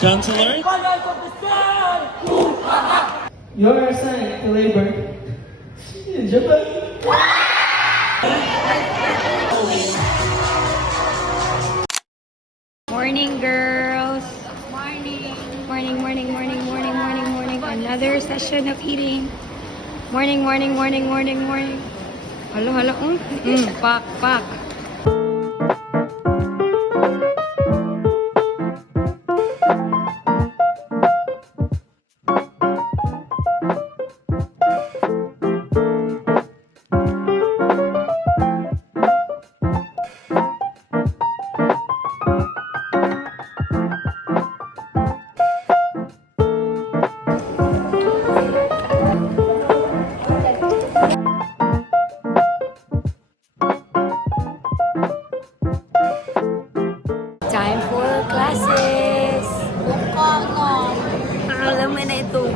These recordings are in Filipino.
Counselor? You are assigned to labor in Japan. Morning, girls. Morning. Morning, morning, morning, morning, morning, morning. Another session of eating. Morning, morning, morning, morning, morning. Hello, hello. Pak, pak. Time for classes. Alam mo na ito.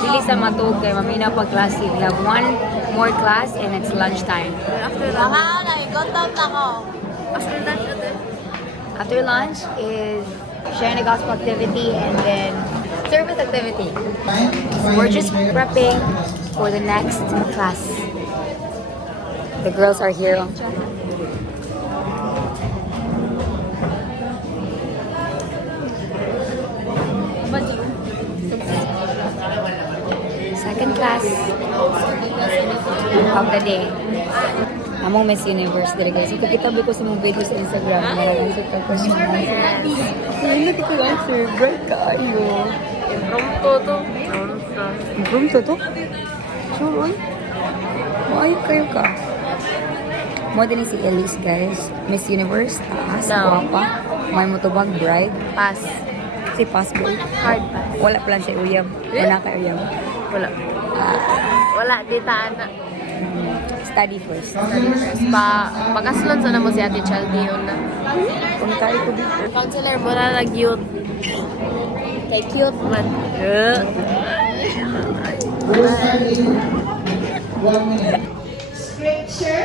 Bilis na matug kay mamina pag klase. We have one more class and it's lunchtime. After lunch, After lunch is sharing the gospel activity and then service activity. We're just prepping for the next class. The girls are here. Second class of the day. Among Miss Universe dali guys. Ito kitabi ko sa mga video sa Instagram. Maraming sa question. Hindi ko answer. Bright ka ayo. Impromptu to. Impromptu to? Sure on? Maayok kayo ka. Mo din si Elise guys. Miss Universe. Taas. No. Guwapa. May motobag bride. Pass. Si Passboy. Hard pass. Wala pala siya uyab. Wala ka uyab. Wala. Wala, di taan na. Study first. Pagkasulon sa na mo si Ate Chaldi yun na. Kung tayo ko dito. Counselor mo na nag-cute. Kay cute man. Scripture.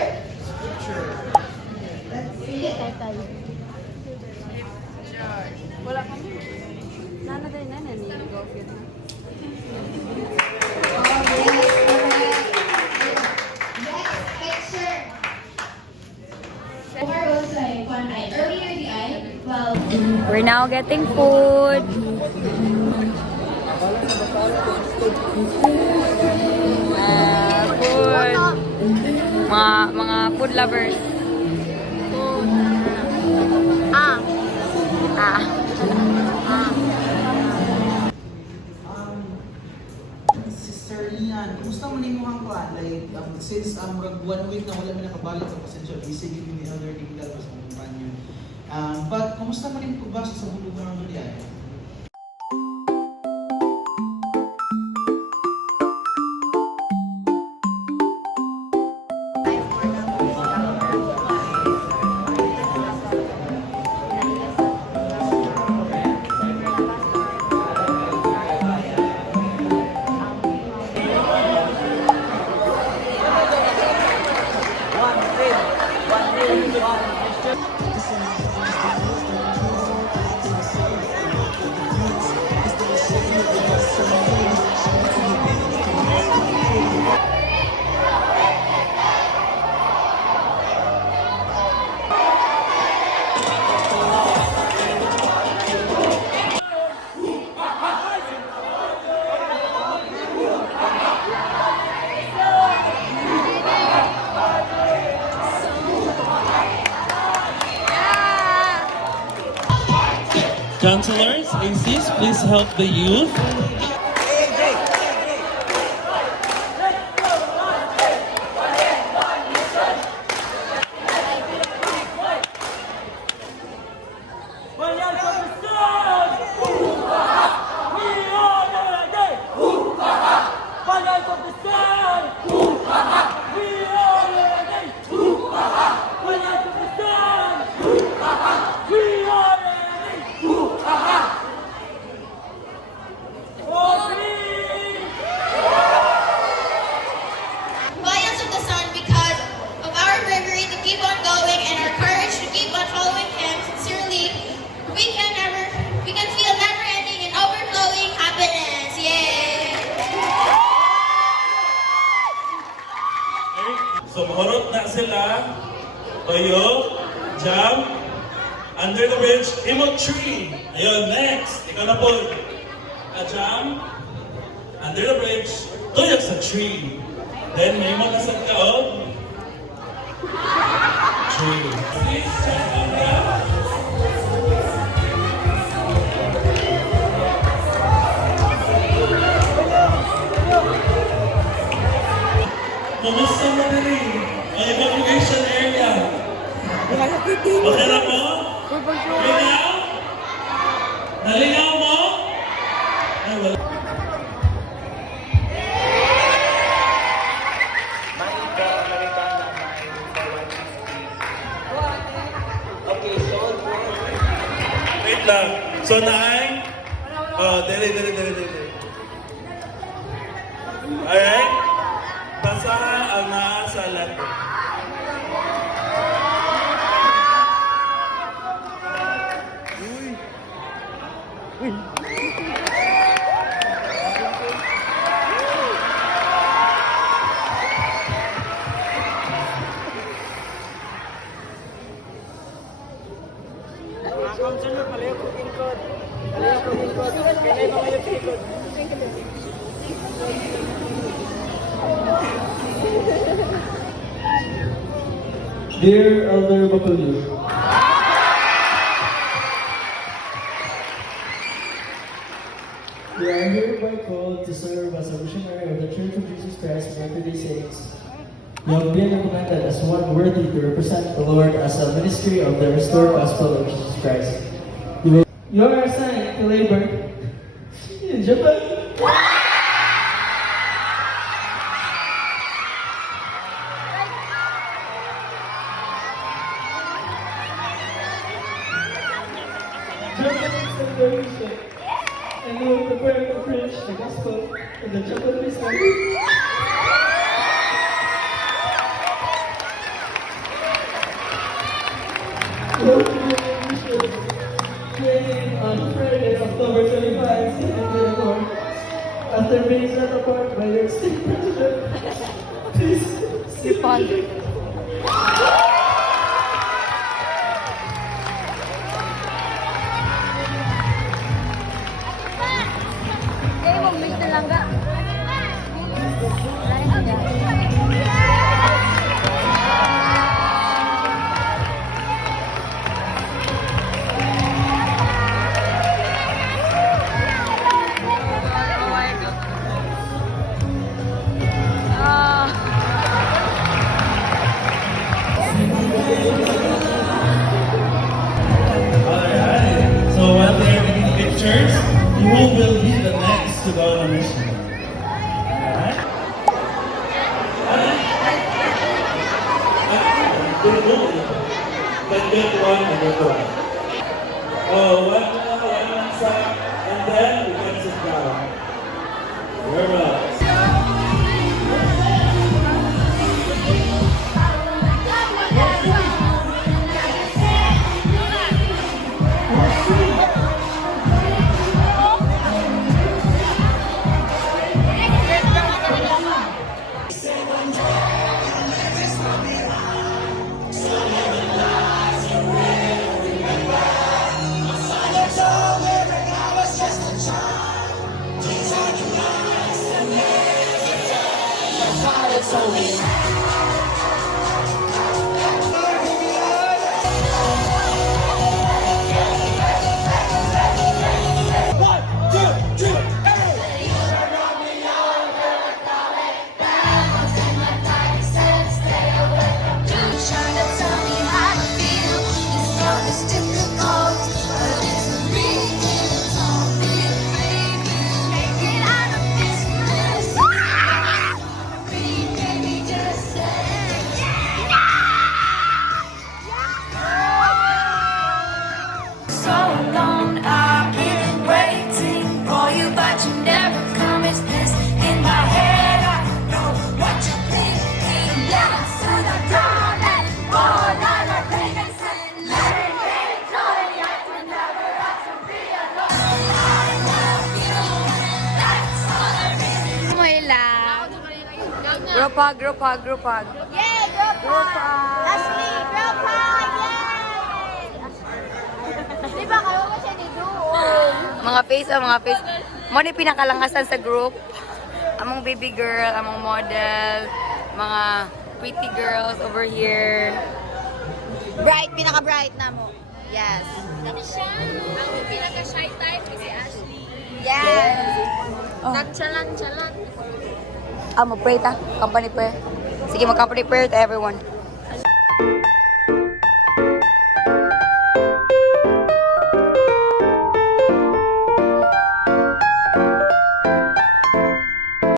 Let's see. Wala kami. Nana din na ni go fit. Next picture. Earlier the eye. Well, We're now getting food. Food. Mga food lovers. Ah. Ah. Sister Ian, kumusta mo nimo ang kuan? Like, since murag 1 week na wala mi nakabalik sa pasensya, busy gid mi other tinggal sa companion. But kumusta man nimo pagbasa sa bulugan ng Dulian? Counselors, ACs, please help the youth. So, mahurot na sila. Bayo, jump, under the bridge, imo tree. Ayun, next. Ikaw na po. Jump, under the bridge, tuyok sa tree. Then, may makasag ka, oh. Tree. Please check on that. Kumusta mo na rin? Ang evacuation area. Okay na mo? Linaw? Nalinaw mo? Ay, wala. Wait lang. So, nine? Oh, dali. Alright? Basa ang nasa lato. Dear Elder Bakulio, we are hereby called to serve as a missionary of the Church of Jesus Christ of Latter-day Saints. You have been appointed as one worthy to represent the Lord as a ministry of the restored gospel of Jesus Christ. You are assigned to labor in Japan. Japanese celebration, and you will prepare to preach the gospel in the Japanese language. Training on Friday, October 25, 2024. After being set apart by your state president, please. You fall. Eh, mag-miss na lang ka. Alright. So while they're taking pictures, you will be the next to go on a mission. Alright? Then get one and get one. Oh, one side, and then we can sit down. Very well. Group hug. Yay! Girl pride. Ashley, girl pride! Yay! Di ba kayo mo siya ni-doon? Mga face, mga face. Mo ni pinakalangasan sa group. Among baby girl, among model, mga pretty girls over here. Bright, pinaka-bright na mo. Yes. Kami siya. Ang pinaka-shy type si Ashley. Yes. Nagchalan-chalan. Mag-pray ta. Company prayer. Sige, mag-company prayer to everyone.